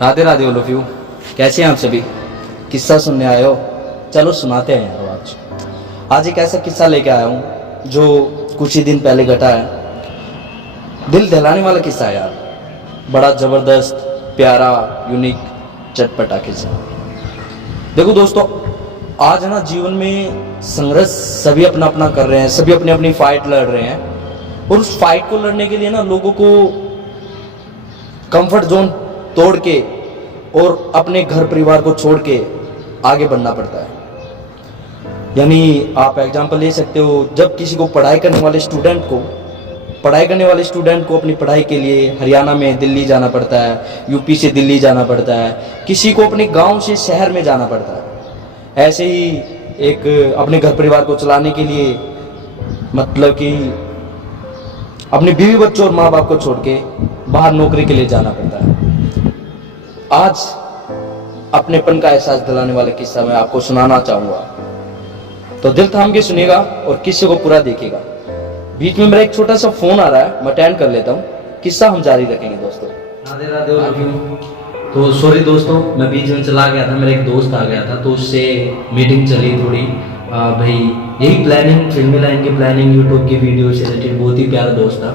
Radhe Radhe all of you. कैसे हैं आप सभी? किस्सा सुनने आए हो? चलो सुनाते हैं यार। आज एक ऐसा किस्सा लेके आया हूँ जो कुछ ही दिन पहले घटा है। दिल दहलाने वाला किस्सा है यार, बड़ा ज़बरदस्त, प्यारा, यूनिक, चटपटा किस्सा। देखो दोस्तों, आज है ना जीवन में संघर्ष सभी अपना अपना कर रहे हैं, सभी अपनी अपनी फाइट लड़ रहे हैं। और उस फाइट को लड़ने के लिए ना लोगों को कंफर्ट जोन तोड़ के और अपने घर परिवार को छोड़ के आगे बढ़ना पड़ता है। यानी आप एग्जांपल ले सकते हो, जब किसी को पढ़ाई करने वाले स्टूडेंट को अपनी पढ़ाई के लिए हरियाणा में दिल्ली जाना पड़ता है, यूपी से दिल्ली जाना पड़ता है, किसी को अपने गांव से शहर में जाना पड़ता है। ऐसे ही एक अपने घर परिवार को चलाने के लिए मतलब कि अपने बीवी बच्चों और माँ बाप को छोड़ के बाहर नौकरी के लिए जाना पड़ता है। आज अपनेपन का एहसास दिलाने वाला किस्सा मैं आपको सुनाना चाहूँगा, तो दिल थाम के सुनिएगा और किस्से को पूरा देखिएगा। बीच में मेरा एक छोटा सा फोन आ रहा है, मैं अटेंड कर लेता हूँ, किस्सा हम जारी रखेंगे दोस्तों। राधे राधे। तो सॉरी दोस्तों, मैं बीच में चला गया था, मेरा एक दोस्त आ गया था तो उससे मीटिंग चली थोड़ी। भाई यही प्लानिंग, फिल्मी लाइन की प्लानिंग, यूट्यूब की वीडियो से रिलेटेड, बहुत ही प्यारा दोस्त था,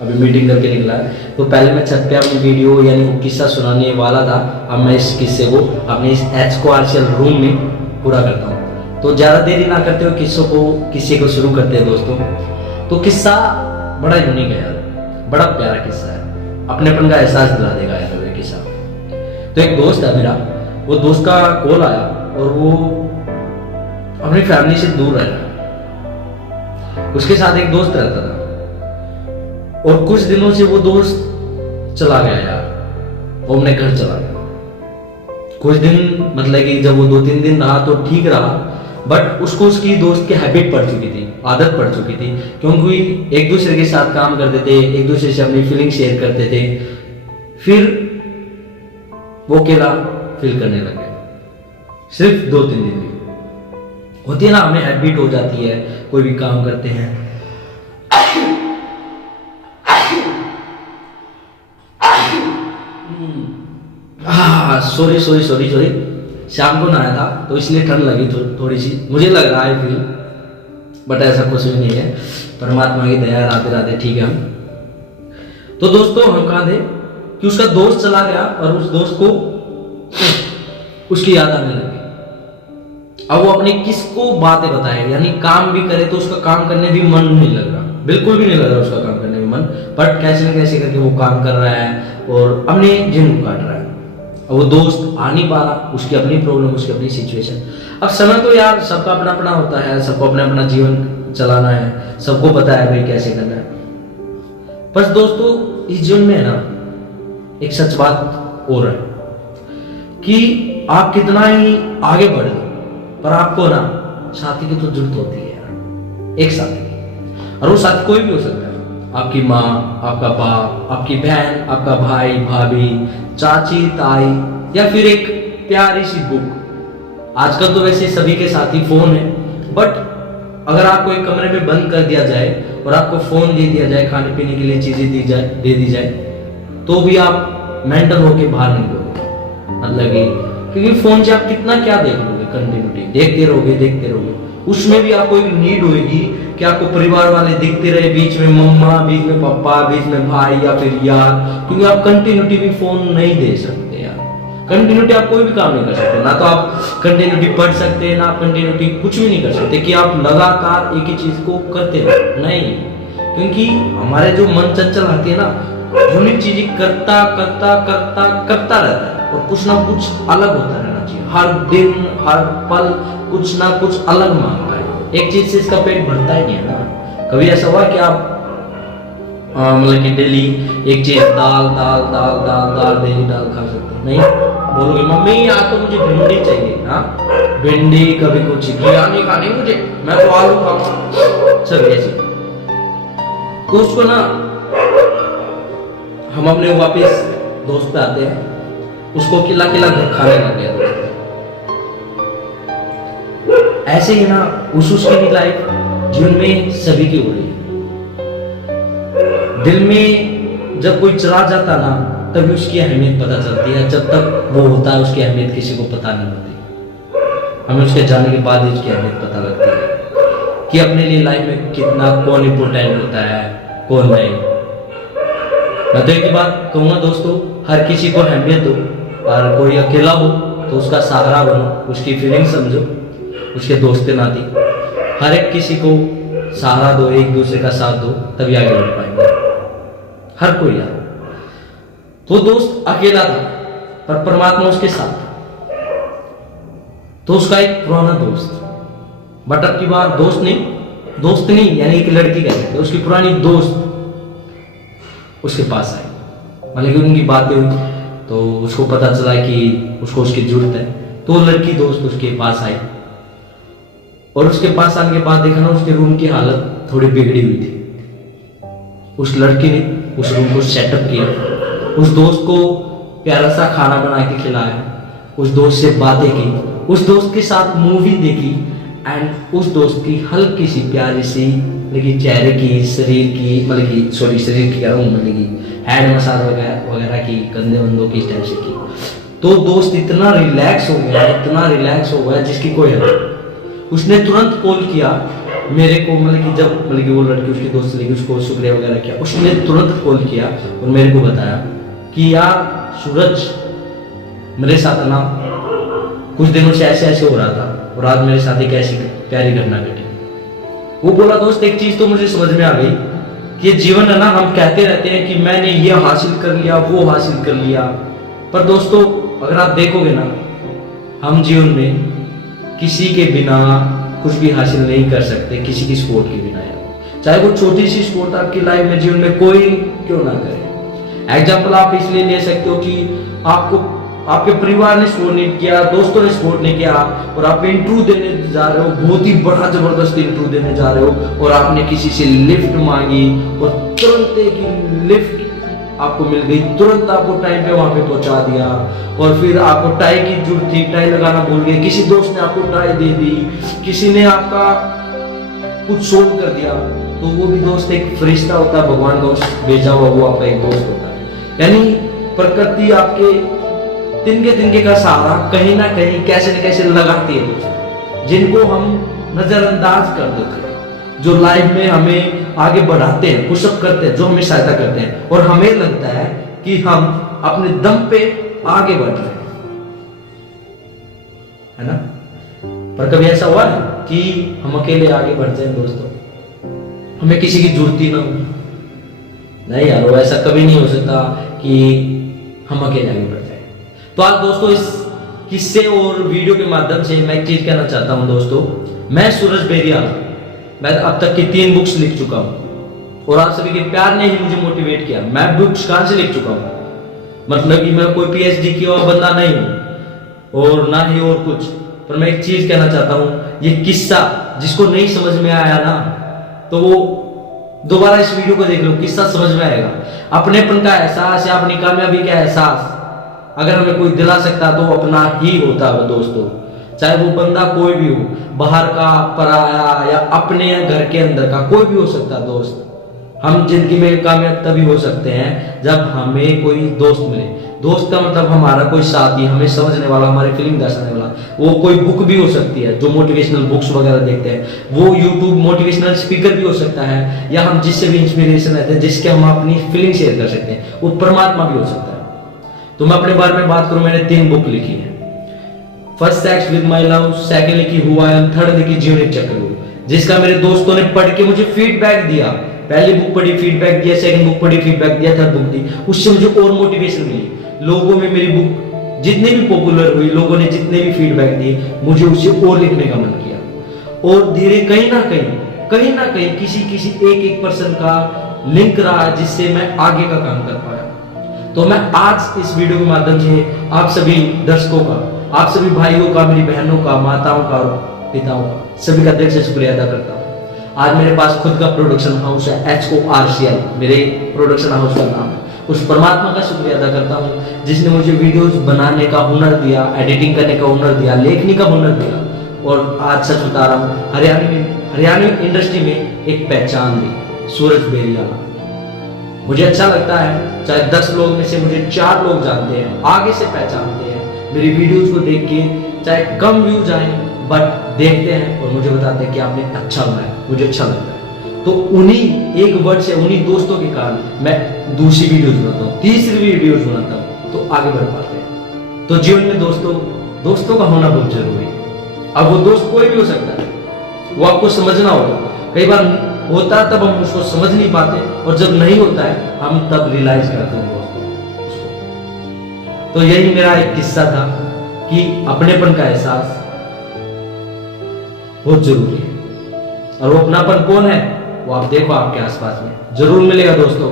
अभी मीटिंग करके निकला है। तो पहले मैं छत पे अपनी वीडियो यानी किस्सा सुनाने वाला था, अब मैं इस किस्से को अपने इस HCORCL रूम में पूरा करता हूँ। तो ज़्यादा देरी ना करते हुए किस्से को शुरू करते हैं दोस्तों। तो किस्सा बड़ा यूनिक है यार, बड़ा प्यारा किस्सा है, अपनेपन का एहसास दिला देगा यार ये किस्सा। तो एक दोस्त है मेरा, वो दोस्त का कॉल आया और वो अपनी फैमिली से दूर रहता है, उसके साथ एक दोस्त रहता था और कुछ दिनों से वो दोस्त चला गया यार, वो अपने घर चला गया। कुछ दिन मतलब कि जब वो 2-3 दिन रहा तो ठीक रहा, बट उसको उसकी दोस्त की हैबिट पड़ चुकी थी, आदत पड़ चुकी थी, क्योंकि एक दूसरे के साथ काम करते थे, एक दूसरे से अपनी फीलिंग शेयर करते थे, फिर वो अकेला फील करने लग गया। सिर्फ 2-3 दिन की होती है ना, हमें हैबिट हो जाती है, कोई भी काम करते हैं। सॉरी, शाम को नहाया था तो इसलिए ठंड लगी थोड़ी सी, मुझे लग रहा है फील, बट ऐसा कुछ भी नहीं है, परमात्मा की दया। राधे राधे। ठीक है हम तो दोस्तों, हम कहाँ थे कि उसका दोस्त चला गया और उस दोस्त को उसकी याद आने लगी। अब वो अपने किसको बातें बताए, यानी काम भी करे तो उसका काम करने भी मन नहीं लग रहा, बिल्कुल भी नहीं लग रहा उसका काम करने में मन, बट कैसे न कैसे करके वो काम कर रहा है और अपने जिन को काट रहा है। अब वो दोस्त आ नहीं पा रहा, उसकी अपनी प्रॉब्लम, उसकी अपनी सिचुएशन। अब समय तो यार सबका अपना अपना होता है, सबको अपना अपना जीवन चलाना है, सबको पता है भाई कैसे करना है। बस दोस्तों, इस जीवन में है ना एक सच बात और है कि आप कितना ही आगे बढ़ लो, पर आपको ना साथी की तो जरूरत होती है यार, एक साथी की। और वो साथी कोई भी हो सकता है, आपकी माँ, आपका बाप, आपकी बहन, आपका भाई, भाभी, चाची, ताई, या फिर एक प्यारी सी बुक। आजकल तो वैसे सभी के साथ ही फोन है, बट अगर आपको एक कमरे में बंद कर दिया जाए और आपको फोन दे दिया जाए, खाने पीने के लिए चीजें दे दी जाए, तो भी आप मेंटल होके बाहर नहीं निकलोगे, मतलब कि क्योंकि फोन से आप कितना क्या देख लोगे, कंटिन्यूटी देखते रहोगे। उसमें भी आपको एक नीड होगी कि आपको परिवार वाले दिखते रहे, बीच में मम्मा, बीच में पापा, बीच में भाई या फिर यार, क्योंकि आप कंटिन्यूटी भी फोन नहीं दे सकते यार। कंटिन्यूटी आप कोई भी काम नहीं कर सकते, ना तो आप कंटिन्यूटी पढ़ सकते हैं, ना आप कंटिन्यूटी कुछ भी नहीं कर सकते कि आप लगातार एक ही चीज को करते रहो, नहीं, क्योंकि हमारे जो मन चंचल आती है ना, यूनिक चीजें करता रहता है और कुछ ना कुछ अलग होता रहना चाहिए। हर दिन हर पल कुछ ना कुछ अलग मांगता है, एक चीज से इसका पेट भरता ही नहीं है ना। कभी ऐसा हुआ कि आप मतलब कि डेली एक चीज दाल डेली दाल खा सकते हैं? नहीं, बोलोगे मम्मी आज तो मुझे भिंडी चाहिए, हाँ भिंडी, कभी कुछ बिरयानी खानी मुझे, मैं तो आलू खाऊंगा, सब ऐसे। तो उसको ना हम अपने वापिस दोस्त पे आते हैं, उसको किला घर खाने लग गया। ऐसे ही ना उसकी लाइफ जीवन में सभी की हो रही है। दिल में जब कोई चला जाता ना, तभी उसकी अहमियत पता चलती है। जब तक वो होता है उसकी अहमियत किसी को पता नहीं होती। हमें उसके जाने के बाद ही उसकी अहमियत पता लगती है कि अपने लिए लाइफ में कितना कौन इम्पोर्टेंट होता है, कौन नहीं। मैं तो एक बात कहूँगा दोस्तों, हर किसी को अहमियत दो, और कोई अकेला हो तो उसका सहारा बनो, उसकी फीलिंग समझो, उसके दोस्त नाती, हर एक किसी को सहारा दो, एक दूसरे का साथ दो, तभी आगे बढ़ पाएंगे। हर कोई यार। तो दोस्त अकेला था पर परमात्मा उसके साथ था। तो उसका एक पुराना दोस्त, बट अब की बार दोस्त नहीं यानी एक लड़की कह सकते, उसकी पुरानी दोस्त उसके पास आई। मतलब कि उनकी बातें हुई तो उसको पता चला कि उसको उसकी जरूरत है, तो वो लड़की दोस्त उसके पास आई। और उसके पास आने के बाद देखा ना, उसके रूम की हालत थोड़ी बिगड़ी हुई थी। उस लड़की ने उस रूम को सेटअप किया, उस दोस्त को प्यारा सा खाना बना के खिलाया, उस दोस्त से बातें की, उस दोस्त के साथ मूवी देखी, एंड उस दोस्त की हल्की सी प्यारी सी लेकिन चेहरे की, शरीर की, मतलब कि सॉरी शरीर की कह रहा हूँ, मतलब कि हैंड मसाज वगैरह की, कंधे बंदों की, इस टाइप से की। तो दोस्त इतना रिलैक्स हो गया जिसकी कोई हद। उसने तुरंत कॉल किया मेरे को, मतलब कि जब मतलब कि वो लड़की उसकी दोस्त लेके उसको शुक्रिया वगैरह किया, उसने तुरंत कॉल किया और मेरे को बताया कि यार सूरज, मेरे साथ ना कुछ दिनों से ऐसे हो रहा था और आज मेरे साथ एक ऐसी प्यारी घटना घटी। वो बोला दोस्त एक चीज तो मुझे समझ में आ गई कि जीवन है ना, हम कहते रहते हैं कि मैंने ये हासिल कर लिया, वो हासिल कर लिया, पर दोस्तों अगर आप देखोगे ना, हम जीवन में किसी के बिना कुछ भी हासिल नहीं कर सकते, किसी की सपोर्ट के बिना। चाहे वो छोटी सी सपोर्ट आपकी लाइफ में जीवन में कोई क्यों ना करे। एग्जाम्पल आप इसलिए ले सकते हो कि आपको आपके परिवार ने सपोर्ट नहीं किया, दोस्तों ने सपोर्ट नहीं किया, और आप इंटरव्यू देने जा रहे हो, बहुत ही बड़ा जबरदस्त इंटरव्यू देने जा रहे हो, और आपने किसी से लिफ्ट मांगी और तुरंत एक लिफ्ट आपको मिल गई, तुरंत आपको टाइम पे वहां पे पहुंचा दिया। और फिर आपको टाई की जरूरत थी, टाई लगाना भूल गए, किसी दोस्त ने आपको टाई दे दी, किसी ने आपका कुछ सोल्व कर दिया, तो वो भी दोस्त एक फरिश्ता होता है, भगवान का भेजा हुआ, वो आपका एक दोस्त होता है। यानी प्रकृति आपके तिनके का सहारा कहीं ना कहीं कैसे न कैसे लगाती है दोस्त, जिनको हम नजरअंदाज कर देते हैं, जो लाइफ में हमें आगे बढ़ाते हैं, पुशअप करते हैं, जो हमें सहायता करते हैं, और हमें लगता है कि हम अपने दम पे आगे बढ़ रहे हैं, है ना। पर कभी ऐसा हुआ है कि हम अकेले आगे बढ़ जाए दोस्तों, हमें किसी की जरूरत ही ना हो? नहीं यार, वो ऐसा कभी नहीं हो सकता कि हम अकेले आगे बढ़ जाए। तो आज दोस्तों इस किस्से और वीडियो के माध्यम से मैं एक चीज कहना चाहता हूं दोस्तों, मैं सूरज बेरिया, मैं अब तक की 3 बुक्स लिख चुका हूं, और आप सभी के प्यार ने ही मुझे मोटिवेट किया। मैं बुक्स कहां से लिख चुका हूं, मतलब कि मैं कोई PhD किया हुआ बंदा नहीं हूं और ना ही और कुछ। पर मैं एक चीज कहना चाहता हूं, ये किस्सा जिसको नहीं समझ में आया ना, तो वो दोबारा इस वीडियो को देख लो, किस्सा समझ में आएगा। अपनेपन का एहसास या अपनी कामयाबी का एहसास अगर हमें कोई दिला सकता तो अपना ही होता है दोस्तों, चाहे वो बंदा कोई भी हो, बाहर का, पराया, या अपने घर के अंदर का, कोई भी हो सकता है दोस्त। हम जिंदगी में कामयाब तभी हो सकते हैं जब हमें कोई दोस्त मिले। दोस्त का मतलब हमारा कोई साथी, हमें समझने वाला, हमारी फीलिंग दर्शाने वाला। वो कोई बुक भी हो सकती है, जो मोटिवेशनल बुक्स वगैरह देखते हैं, वो यूट्यूब मोटिवेशनल स्पीकर भी हो सकता है, या हम जिससे भी इंस्पिरेशन रहते हैं, जिसके हम अपनी फीलिंग शेयर कर सकते हैं, वो परमात्मा भी हो सकता है। तो मैं अपने बारे में बात करूं, मैंने 3 बुक लिखी है। First sex with my love, second लिखी हु आई एम, थर्ड लिखी जीवन चक्र, जिसका मेरे दोस्तों ने पढ़ के मुझे फीडबैक दिया। पहली बुक पढ़ी, फीडबैक दिया, सेकंड बुक पढ़ी, फीडबैक दिया, थर्ड बुक दी, उससे मुझे और मोटिवेशन मिली। लोगों में मेरी बुक जितनी भी पॉपुलर हुई, लोगों ने जितने भी फीडबैक दिए, मुझे उससे और लिखने का मन किया। और धीरे कहीं ना कहीं किसी एक पर्सन का लिंक रहा जिससे मैं आगे का काम कर पाया। तो मैं आज इस वीडियो के माध्यम से आप सभी दर्शकों का, आप सभी भाइयों का, मेरी बहनों का, माताओं का, पिताओं का, सभी का दिल से शुक्रिया अदा करता हूँ। आज मेरे पास खुद का प्रोडक्शन हाउस है, HORCI मेरे प्रोडक्शन हाउस का नाम है। उस परमात्मा का शुक्रिया अदा करता हूँ जिसने मुझे वीडियोस बनाने का हुनर दिया, एडिटिंग करने का हुनर दिया, लेखनी का हुनर दिया, और आज सच बता रहा हूँ, हरियाणवी इंडस्ट्री में एक पहचान दी, सूरज बेरिया। मुझे अच्छा लगता है, चाहे 10 लोग में से मुझे 4 लोग जानते हैं, आगे से पहचानते हैं मेरी वीडियोस को देख के, चाहे कम व्यूज आए बट देखते हैं और मुझे बताते हैं कि आपने अच्छा बनाया, मुझे अच्छा लगता है। तो उन्हीं एक वर्ड से, उन्हीं दोस्तों के कारण मैं दूसरी वीडियोस बनाता हूँ, तीसरी वीडियोस बनाता हूँ, तो आगे बढ़ पाते हैं। तो जीवन में दोस्तों का होना बहुत जरूरी है। अब वो दोस्त कोई भी हो सकता है, वो आपको समझना होगा। कई बार होता है तब हम उसको समझ नहीं पाते, और जब नहीं होता है हम तब रियलाइज करते हैं उसको। तो यही मेरा एक किस्सा था कि अपनेपन का एहसास बहुत जरूरी है। और वो अपनापन कौन है, वो आप देखो आपके आसपास में जरूर मिलेगा दोस्तों,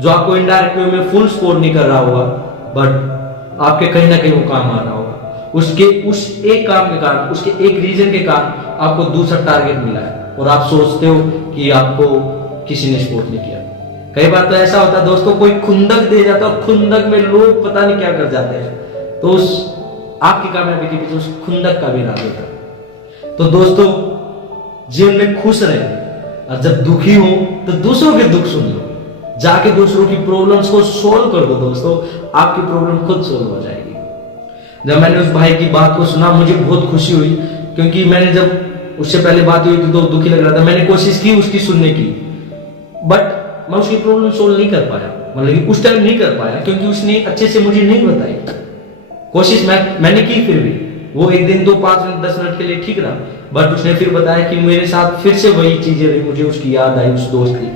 जो आपको इनडायरेक्ट वे में फुल सपोर्ट नहीं कर रहा होगा, बट आपके कहीं ना कहीं वो काम आ रहा होगा। उसके उस एक काम के कारण, उसके एक रीजन के कारण आपको दूसरा टारगेट मिला है, और आप सोचते हो कि आपको किसी ने सपोर्ट नहीं किया। कई बार तो ऐसा होता है दोस्तों, कोई खुंदक दे जाता है, खुंदक में लोग पता नहीं क्या कर जाते हैं, तो उस आपकी कामयाबी के पीछे उस खुंदक का भी राज होता है। तो दोस्तों जीवन में खुश रहे, और जब दुखी हो तो दूसरों के दुख सुन लो, जाके दूसरों की प्रॉब्लम्स को सोल्व कर दो दोस्तों, आपकी प्रॉब्लम खुद सोल्व हो जाएगी। जब मैंने उस भाई की बात को सुना मुझे बहुत खुशी हुई, क्योंकि मैंने जब उससे पहले बात हुई थी तो दुखी लग रहा था, मैंने कोशिश की उसकी सुनने की, बट मैं उसकी प्रॉब्लम सोल्व नहीं कर पाया, मतलब कि उस टाइम नहीं कर पाया, क्योंकि उसने अच्छे से मुझे नहीं बताई। कोशिश मैंने की, फिर भी वो 1 दिन 2 5 मिनट 10 मिनट के लिए ठीक रहा, बट उसने फिर बताया कि मेरे साथ फिर से वही चीजें रही, मुझे उसकी याद आई उस दोस्त की।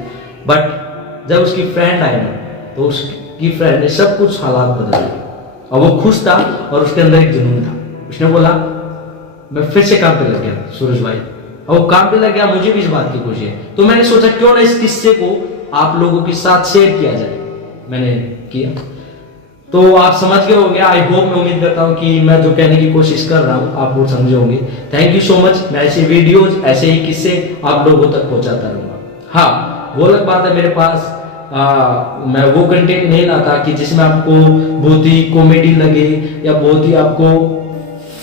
बट जब उसकी फ्रेंड आई ना, तो उसकी फ्रेंड ने सब कुछ हालात बदल दिए, और वो खुश था, और उसके अंदर एक जुनून था। उसने बोला मैं फिर से काम पे लग गया सूरज भाई, और वो काम पे लग गया, मुझे भी इस बात की खुशी है। तो मैंने सोचा क्यों ना इस किस्से को आप लोगों के साथ शेयर किया जाए, मैंने किया। तो आप समझ गए होंगे, आई होप, मैं उम्मीद करता हूं कि मैं जो कहने की कोशिश कर रहा हूं आप वो समझे होंगे। Thank you so much. मैं ऐसे वीडियोज, ऐसे ही किस्से आप लोगों तक पहुंचाता रहूंगा। हाँ, वो अलग बात है, मेरे पास मैं वो कंटेंट नहीं लाता कि जिसमें आपको बहुत ही कॉमेडी लगे या बहुत ही आपको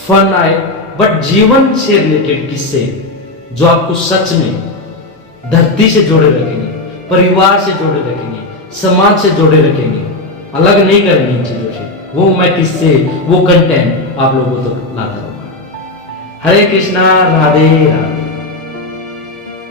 फन आए, बट जीवन से रिलेटेड किस्से जो आपको सच में धरती से जोड़े रखेंगे, परिवार से जोड़े रखेंगे, समाज से जोड़े रखेंगे, अलग नहीं करेंगे इन चीजों से, वो मैं किससे, वो कंटेंट आप लोगों तक लाता रहूंगा। हरे कृष्णा, राधे राधे।